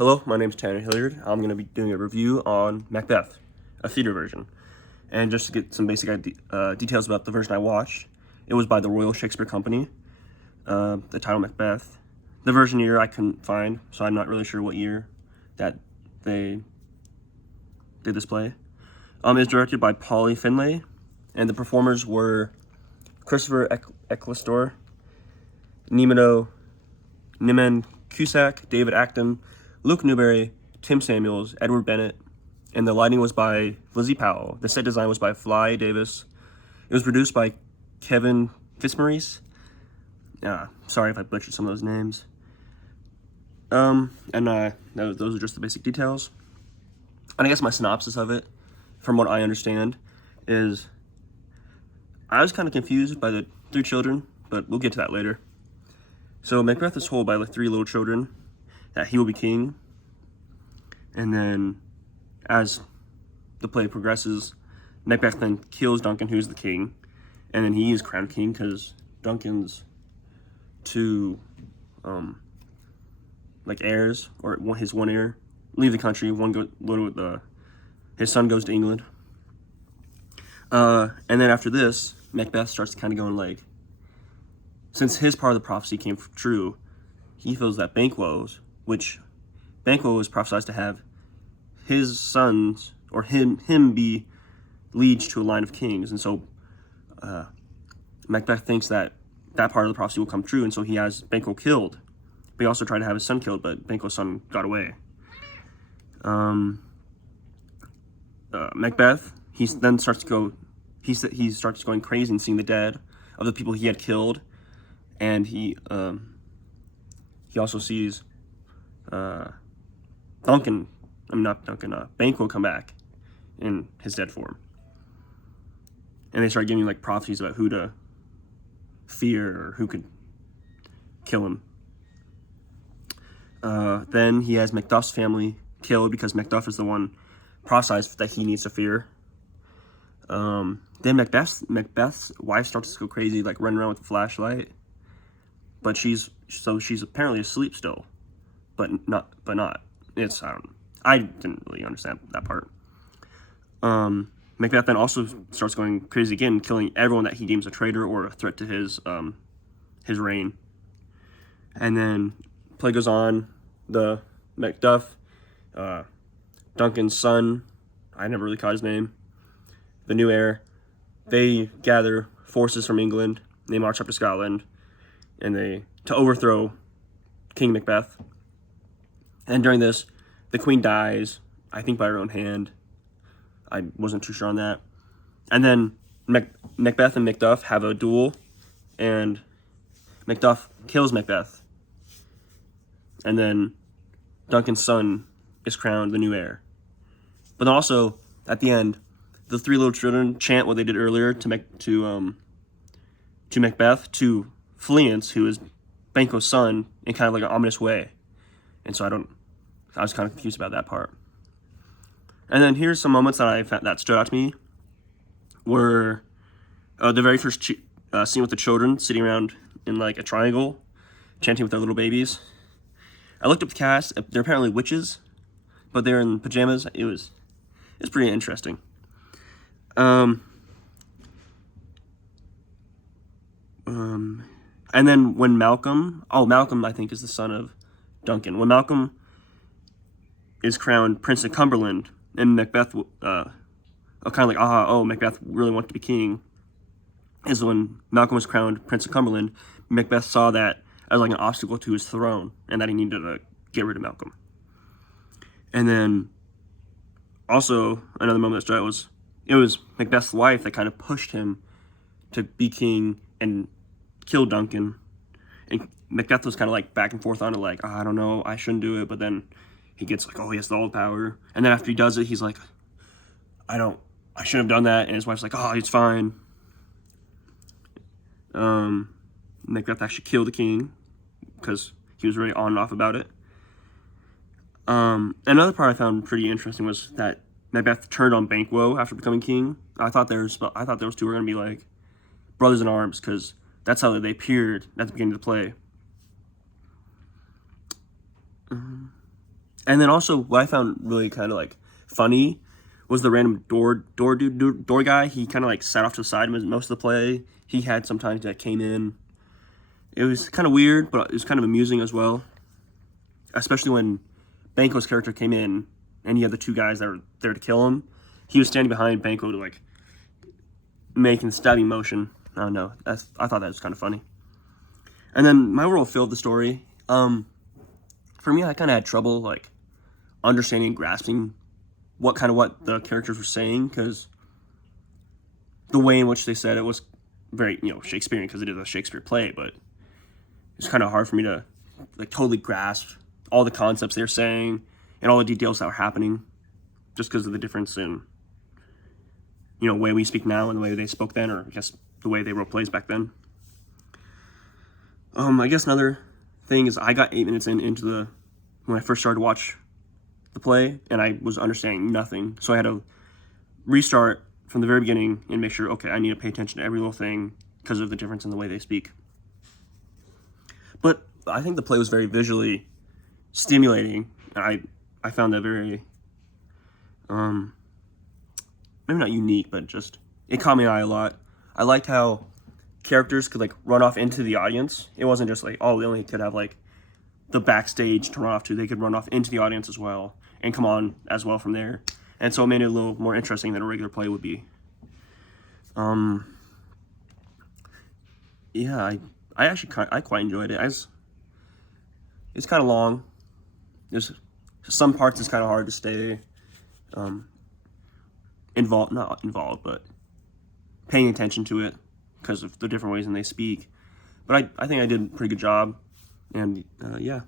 Hello, my name is Tanner Hilliard. I'm going to be doing a review on Macbeth, a theater version. And just to get some basic details about the version I watched, it was by the Royal Shakespeare Company, the title Macbeth. The version year I couldn't find, so I'm not really sure what year that they did this play. It's directed by Polly Finlay, and the performers were Christopher Eccleston, Niman Cusack, David Acton, Luke Newberry, Tim Samuels, Edward Bennett, and the lighting was by Lizzie Powell. The set design was by Fly Davis. It was produced by Kevin Fitzmaurice. Sorry if I butchered some of those names. Those are just the basic details. And I guess my synopsis of it, from what I understand, is I was kind of confused by the three children, but we'll get to that later. So Macbeth is told by the three little children that he will be king, and then as the play progresses, Macbeth then kills Duncan, who's the king, and then he is crowned king because Duncan's two heirs, or his one heir, leave the country. His son goes to England, and then after this, Macbeth starts kind of going since his part of the prophecy came true, he feels that Banquo was prophesied to have his sons, or him be liege to a line of kings, and so Macbeth thinks that part of the prophecy will come true, and so he has Banquo killed. But he also tried to have his son killed, but Banquo's son got away. Macbeth, he starts going crazy and seeing the dead of the people he had killed, and he also sees Banquo come back in his dead form. And they start giving prophecies about who to fear or who could kill him. Then he has Macduff's family killed because Macduff is the one prophesied that he needs to fear. Then Macbeth's wife starts to go crazy, running around with a flashlight. But she's apparently asleep still, but not. I didn't really understand that part. Macbeth then also starts going crazy again, killing everyone that he deems a traitor or a threat to his reign. And then play goes on. The Macduff, Duncan's son, I never really caught his name, the new heir, they gather forces from England. They march up to Scotland, and to overthrow King Macbeth. And during this, the queen dies, I think by her own hand. I wasn't too sure on that. And then Macbeth and Macduff have a duel, and Macduff kills Macbeth. And then Duncan's son is crowned the new heir. But then also, at the end, the three little children chant what they did earlier to Macbeth, to Fleance, who is Banquo's son, in kind of an ominous way. And so I was kind of confused about that part. And then here's some moments that I found that stood out to me were the very first scene with the children sitting around in a triangle, chanting with their little babies. I looked up the cast. They're apparently witches, but they're in pajamas. It's pretty interesting. And then when Malcolm I think is the son of Duncan. When Malcolm is crowned Prince of Cumberland, and Macbeth, Macbeth really wanted to be king, is when Malcolm was crowned Prince of Cumberland. Macbeth saw that as an obstacle to his throne, and that he needed to get rid of Malcolm. And then also another moment that stood out it was Macbeth's wife that kind of pushed him to be king and kill Duncan. And Macbeth was kind of back and forth on it, I don't know, I shouldn't do it, but then he gets he has all the power. And then after he does it, he's I shouldn't have done that. And his wife's it's fine. Macbeth actually killed the king because he was very on and off about it. Another part I found pretty interesting was that Macbeth turned on Banquo after becoming king. I thought those two were going to be brothers in arms, because that's how they appeared at the beginning of the play. And then also what I found really kind of like funny was the random door guy. He kind of like sat off to the side most of the play. He had sometimes that came in. It was kind of weird, but it was kind of amusing as well. Especially when Banco's character came in and he had the two guys that were there to kill him. He was standing behind Banco to like making the stabbing motion. I don't know. I thought that was kind of funny. And then my overall feel of the story, for me, I kind of had trouble like understanding and grasping what the characters were saying, because the way in which they said it was very, Shakespearean, because it is a Shakespeare play, but it's kind of hard for me to like totally grasp all the concepts they're saying and all the details that were happening, just because of the difference in, way we speak now and the way they spoke then, or I guess the way they wrote plays back then. I guess another thing is I got 8 minutes into when I first started to watch the play, and I was understanding nothing. So I had to restart from the very beginning and make sure, okay, I need to pay attention to every little thing because of the difference in the way they speak. But I think the play was very visually stimulating. I found that very, maybe not unique, but just, it caught my eye a lot. I liked how characters could like run off into the audience. It wasn't just like, oh, they only could have like the backstage to run off to. They could run off into the audience as well and come on as well from there. And so it made it a little more interesting than a regular play would be. Yeah, I actually quite enjoyed it. It's kind of long. There's some parts it's kind of hard to stay not involved, but paying attention to it because of the different ways in they speak. But I think I did a pretty good job, and yeah.